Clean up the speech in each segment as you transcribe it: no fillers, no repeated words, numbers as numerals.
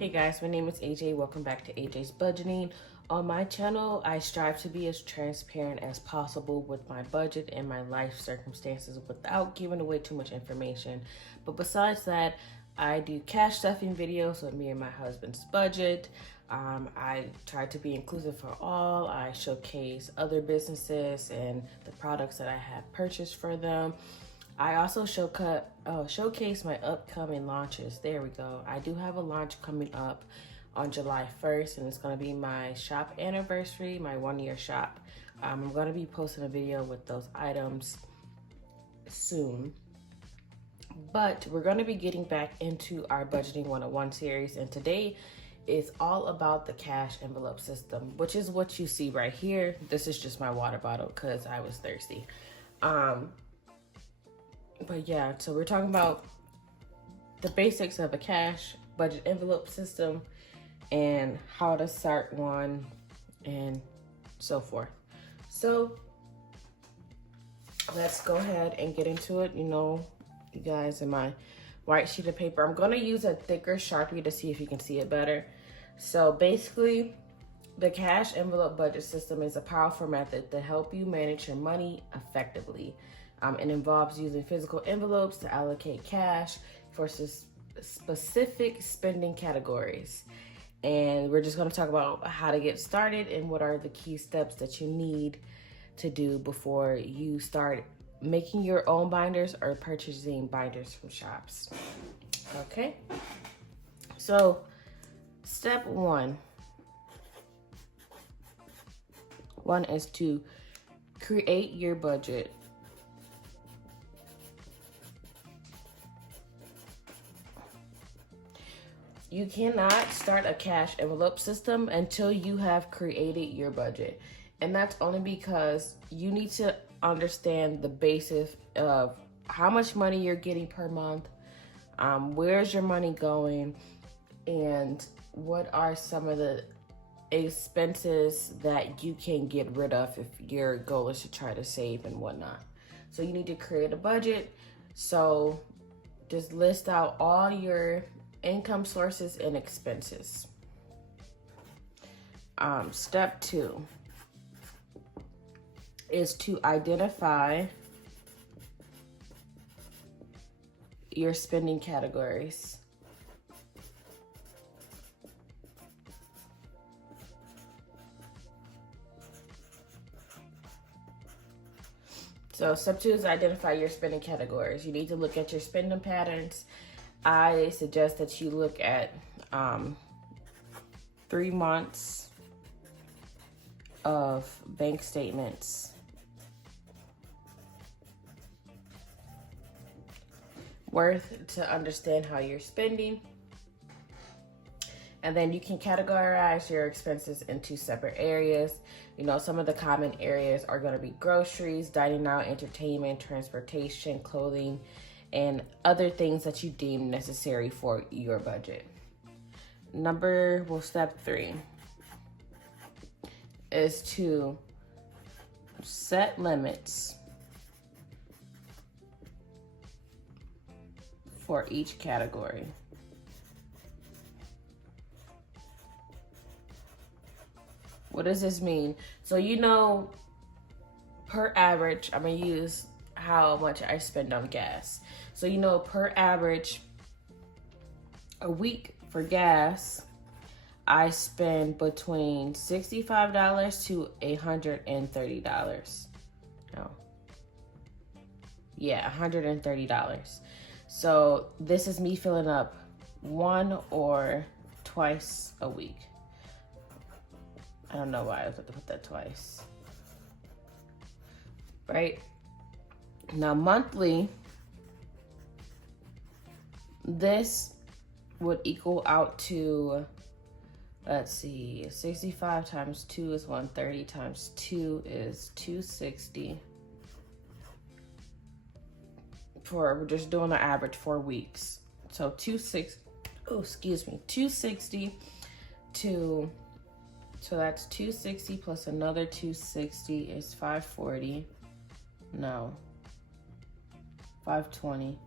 Hey guys, my name is AJ. Welcome back to AJ's Budgeting. On my channel, I strive to be as transparent as possible with my budget and my life circumstances without giving away too much information. But besides that, I do cash stuffing videos with me and my husband's budget. I try to be inclusive for all. I showcase other businesses and the products that I have purchased for them. I also showcase my upcoming launches. There we go. I do have a launch coming up on July 1st, and it's going to be my shop anniversary, my 1-year shop. I'm going to be posting a video with those items soon. But we're going to be getting back into our Budgeting 101 series, and today is all about the cash envelope system, which is what you see right here. This is just my water bottle because I was thirsty. But yeah, so we're talking about the basics of a cash budget envelope system and how to start one and so forth. So let's go ahead and get into it. You guys, in my white sheet of paper, I'm going to use a thicker Sharpie to see if you can see it better. So basically, the cash envelope budget system is a powerful method to help you manage your money effectively. It involves using physical envelopes to allocate cash for specific spending categories. And we're just going to talk about how to get started and what are the key steps that you need to do before you start making your own binders or purchasing binders from shops. Okay, so step one is to create your budget. You cannot start a cash envelope system until you have created your budget. And that's only because you need to understand the basis of how much money you're getting per month, where's your money going, and what are some of the expenses that you can get rid of if your goal is to try to save and whatnot. So you need to create a budget. So just list out all your income sources and expenses. Step 2 is to identify your spending categories. So step 2 is identify your spending categories. You need to look at your spending patterns. I suggest that you look at 3 months of bank statements worth to understand how you're spending. And then you can categorize your expenses into separate areas. Some of the common areas are going to be groceries, dining out, entertainment, transportation, clothing, and other things that you deem necessary for your budget. Step 3 is to set limits for each category. What does this mean? So per average, I'm gonna use how much I spend on gas. So per average a week for gas, I spend between $65 to $130. $130. So this is me filling up 1 or twice a week. I don't know why I was going to put that twice. Right? Now monthly, this would equal out to, let's see, 65 times 2 is 130 times 2 is 260. We're just doing an average 4 weeks. So 260 to, so that's 260 plus another 260 is 540. No, 520.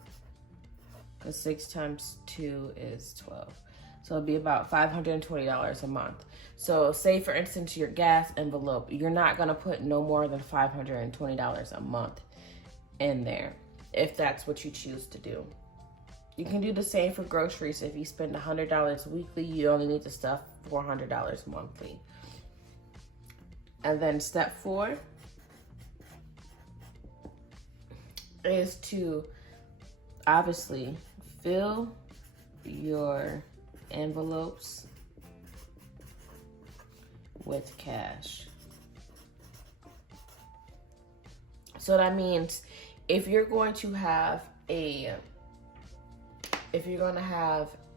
Because 6 times 2 is 12. So it'd be about $520 a month. So say for instance your gas envelope, you're not gonna put no more than $520 a month in there if that's what you choose to do. You can do the same for groceries. If you spend $100 weekly, you only need to stuff $400 monthly. And then step 4 is to obviously fill your envelopes with cash. So that means if you're going to have a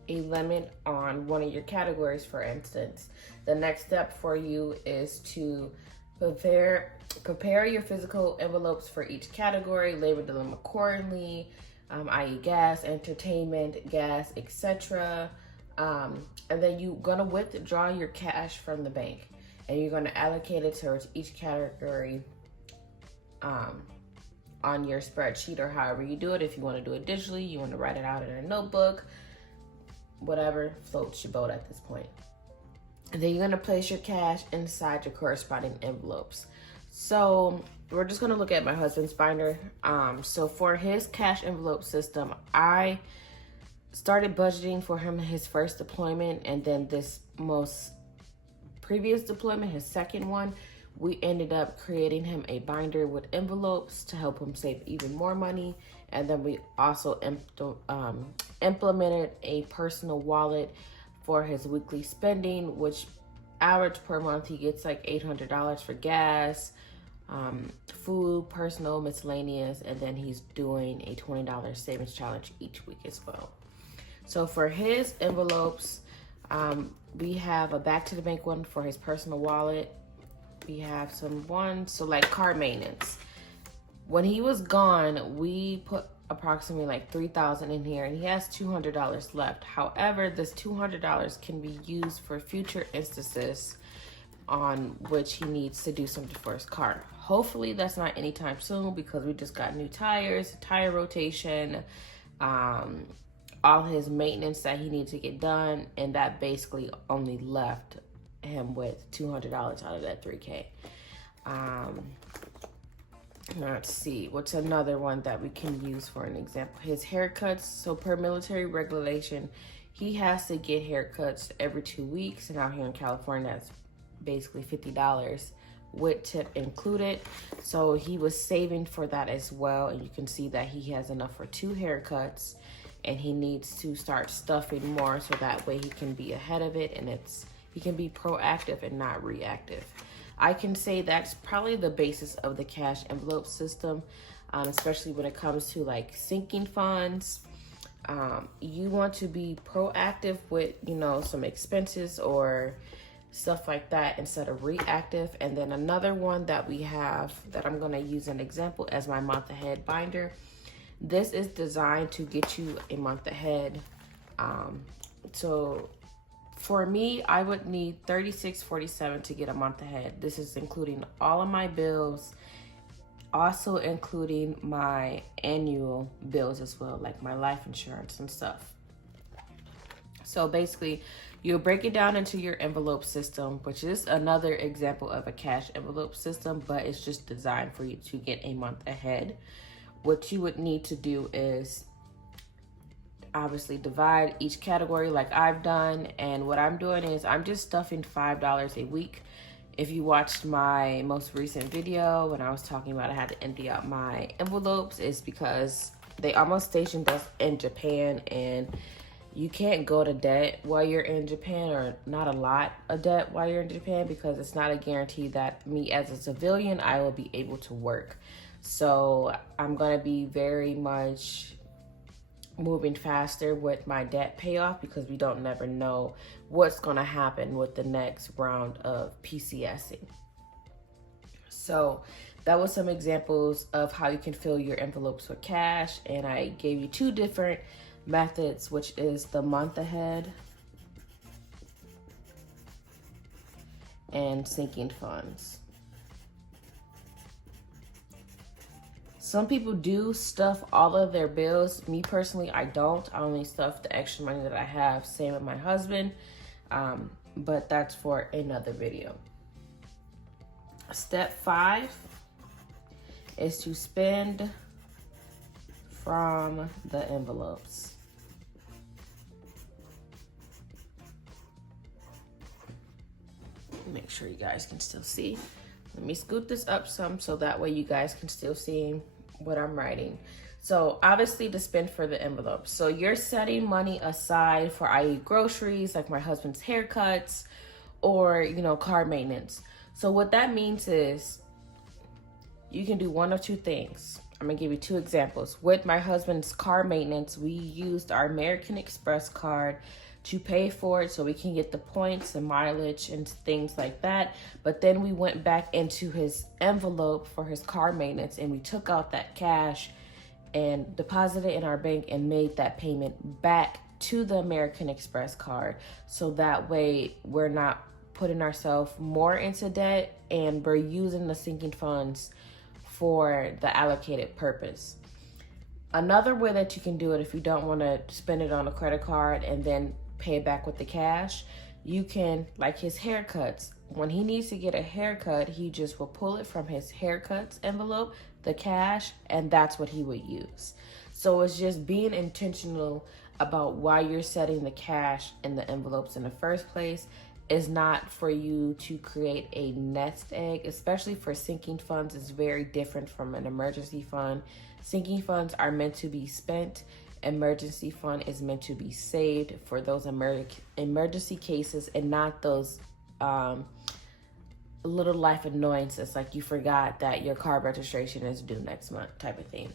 limit on one of your categories, for instance, the next step for you is to prepare your physical envelopes for each category, label them accordingly, i.e. gas, entertainment, gas, etc. And then you're gonna withdraw your cash from the bank, and you're gonna allocate it towards each category on your spreadsheet, or however you do it. If you want to do it digitally, you want to write it out in a notebook, whatever floats your boat at this point. And then you're going to place your cash inside your corresponding envelopes. So we're just going to look at my husband's binder. So for his cash envelope system, I started budgeting for him his first deployment, and then this most previous deployment, his second one, we ended up creating him a binder with envelopes to help him save even more money. And then we also implemented a personal wallet for his weekly spending, which average per month, he gets like $800 for gas, food, personal, miscellaneous, and then he's doing a $20 savings challenge each week as well. So for his envelopes, we have a back to the bank one for his personal wallet. We have some ones, so like car maintenance. When he was gone, we put approximately like $3,000 in here, and he has $200 left. However, this $200 can be used for future instances on which he needs to do something for his car. Hopefully that's not anytime soon, because we just got new tires, tire rotation, all his maintenance that he needs to get done, and that basically only left him with $200 out of that $3K. Let's see, what's another one that we can use for an example? His haircuts. So per military regulation, he has to get haircuts every 2 weeks, and out here in California, that's basically $50 with tip included. So he was saving for that as well, and you can see that he has enough for 2 haircuts, and he needs to start stuffing more so that way he can be ahead of it, and he can be proactive and not reactive. I can say that's probably the basis of the cash envelope system, especially when it comes to like sinking funds. You want to be proactive with, some expenses or stuff like that instead of reactive. And then another one that we have that I'm going to use an example as my month ahead binder. This is designed to get you a month ahead. So for me, I would need $36.47 to get a month ahead. This is including all of my bills, also including my annual bills as well, like my life insurance and stuff. So basically, you'll break it down into your envelope system, which is another example of a cash envelope system, but it's just designed for you to get a month ahead. What you would need to do is obviously divide each category like I've done, and what I'm doing is I'm just stuffing $5 a week. If you watched my most recent video when I was talking about I had to empty out my envelopes, it's because they almost stationed us in Japan, and you can't go to debt while you're in Japan, or not a lot of debt while you're in Japan, because it's not a guarantee that me as a civilian, I will be able to work. So I'm going to be very much moving faster with my debt payoff, because we don't never know what's going to happen with the next round of PCSing. So that was some examples of how you can fill your envelopes with cash, and I gave you 2 different methods, which is the month ahead and sinking funds. Some people do stuff all of their bills. Me personally, I don't. I only stuff the extra money that I have. Same with my husband. But that's for another video. Step 5 is to spend from the envelopes. Make sure you guys can still see. Let me scoot this up some so that way you guys can still see what I'm writing. So obviously to spend for the envelopes. So you're setting money aside for, i.e. groceries, like my husband's haircuts, or, you know, car maintenance. So what that means is you can do one of two things. I'm gonna give you 2 examples. With my husband's car maintenance, we used our American Express card to pay for it so we can get the points and mileage and things like that. But then we went back into his envelope for his car maintenance and we took out that cash and deposited it in our bank and made that payment back to the American Express card. So that way we're not putting ourselves more into debt and we're using the sinking funds for the allocated purpose. Another way that you can do it, if you don't want to spend it on a credit card and then pay it back with the cash, you can, like his haircuts. When he needs to get a haircut, he just will pull it from his haircuts envelope, the cash, and that's what he would use. So it's just being intentional about why you're setting the cash in the envelopes in the first place. Is not for you to create a nest egg, especially for sinking funds. Is very different from an emergency fund. Sinking funds are meant to be spent. Emergency fund is meant to be saved for those emergency cases and not those little life annoyances like you forgot that your car registration is due next month type of thing.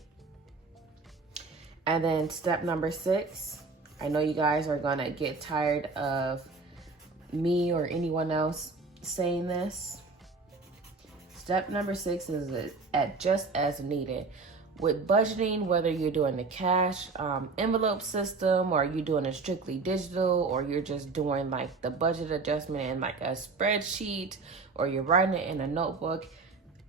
And then step number 6, I know you guys are gonna get tired of me or anyone else saying this. Step number 6 is at just as needed. With budgeting, whether you're doing the cash envelope system or you're doing it strictly digital or you're just doing like the budget adjustment in like a spreadsheet or you're writing it in a notebook,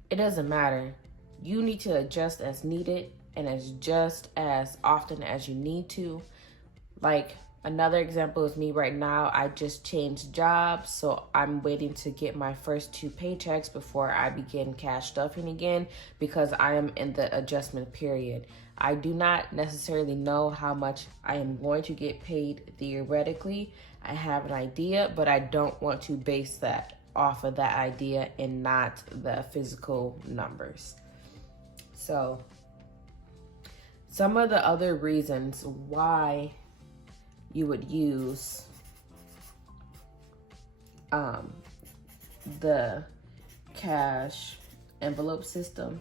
it doesn't matter. You need to adjust as needed and as just as often as you need to. Like, another example is me right now. I just changed jobs, so I'm waiting to get my first 2 paychecks before I begin cash stuffing again because I am in the adjustment period. I do not necessarily know how much I am going to get paid theoretically. I have an idea, but I don't want to base that off of that idea and not the physical numbers. So, some of the other reasons why you would use the cash envelope system.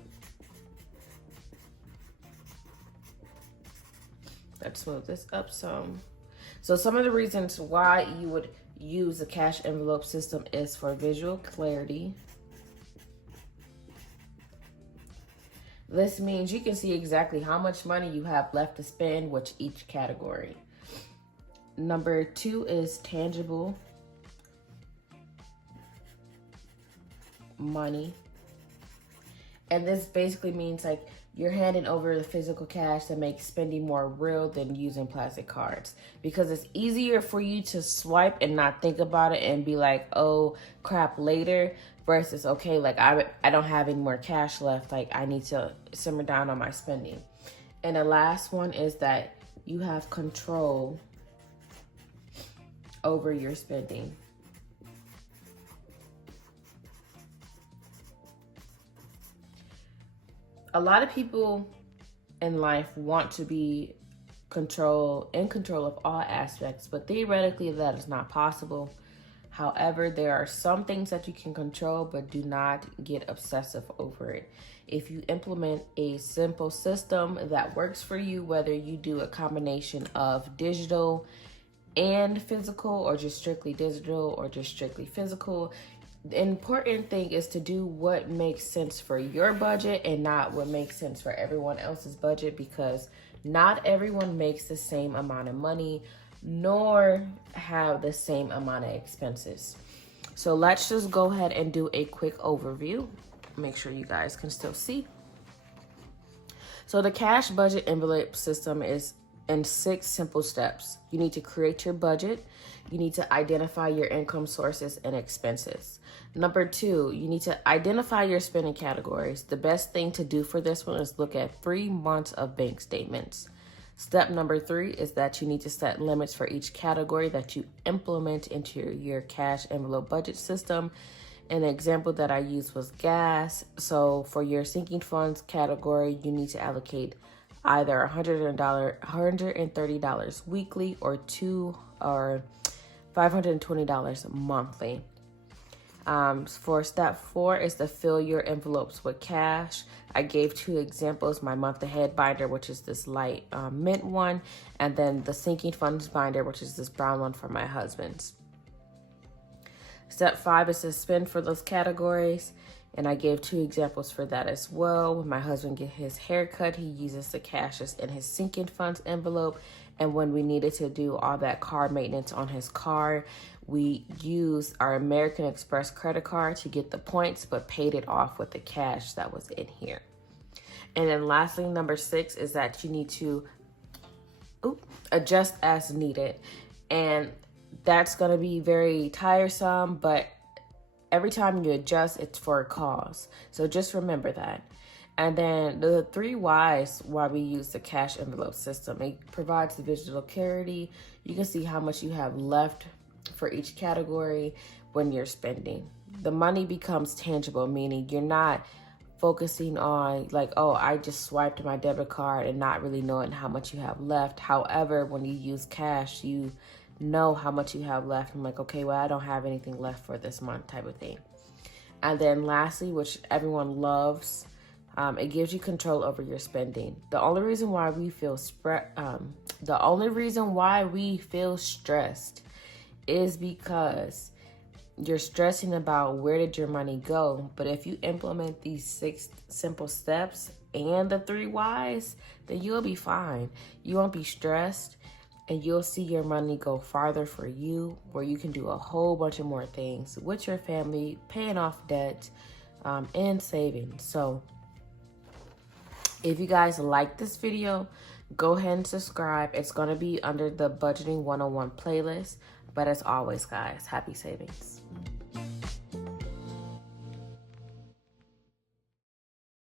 Let's move this up some. So some of the reasons why you would use the cash envelope system is for visual clarity. This means you can see exactly how much money you have left to spend with each category. Number 2 is tangible money. And this basically means like you're handing over the physical cash that makes spending more real than using plastic cards. Because it's easier for you to swipe and not think about it and be like, oh crap, later, versus, okay, like I don't have any more cash left. Like I need to simmer down on my spending. And the last one is that you have control over your spending. A lot of people in life want to be in control of all aspects, but theoretically that is not possible. However, there are some things that you can control, but do not get obsessive over it. If you implement a simple system that works for you, whether you do a combination of digital and physical or just strictly digital or just strictly physical, the important thing is to do what makes sense for your budget and not what makes sense for everyone else's budget, because not everyone makes the same amount of money nor have the same amount of expenses. So let's just go ahead and do a quick overview. Make sure you guys can still see. So the cash budget envelope system is in 6 simple steps. You need to create your budget. You need to identify your income sources and expenses. Number 2, you need to identify your spending categories. The best thing to do for this one is look at 3 months of bank statements. Step number 3 is that you need to set limits for each category that you implement into your cash envelope budget system. An example that I used was gas. So for your sinking funds category, you need to allocate either $130 weekly or $520 monthly. For step 4 is to fill your envelopes with cash. I gave 2 examples, my month ahead binder, which is this light mint one, and then the sinking funds binder, which is this brown one for my husband's. Step 5 is to spend for those categories. And I gave 2 examples for that as well. When my husband gets his haircut, he uses the cash in his sinking funds envelope. And when we needed to do all that car maintenance on his car, we used our American Express credit card to get the points, but paid it off with the cash that was in here. And then lastly, number 6 is that you need to adjust as needed. And that's going to be very tiresome, but every time you adjust, it's for a cause. So just remember that. And then the 3 whys why we use the cash envelope system. It provides the visual clarity. You can see how much you have left for each category when you're spending. The money becomes tangible, meaning you're not focusing on like, oh, I just swiped my debit card and not really knowing how much you have left. However, when you use cash, you know how much you have left. I'm like, okay, well, I don't have anything left for this month type of thing. And then lastly, which everyone loves, it gives you control over your spending. The only reason why we feel stressed is because you're stressing about where did your money go. But if you implement these 6 simple steps and the 3 whys, then you'll be fine. You won't be stressed. And you'll see your money go farther for you, where you can do a whole bunch of more things with your family, paying off debt, and saving. So if you guys like this video, go ahead and subscribe. It's going to be under the Budgeting 101 playlist. But as always, guys, happy savings.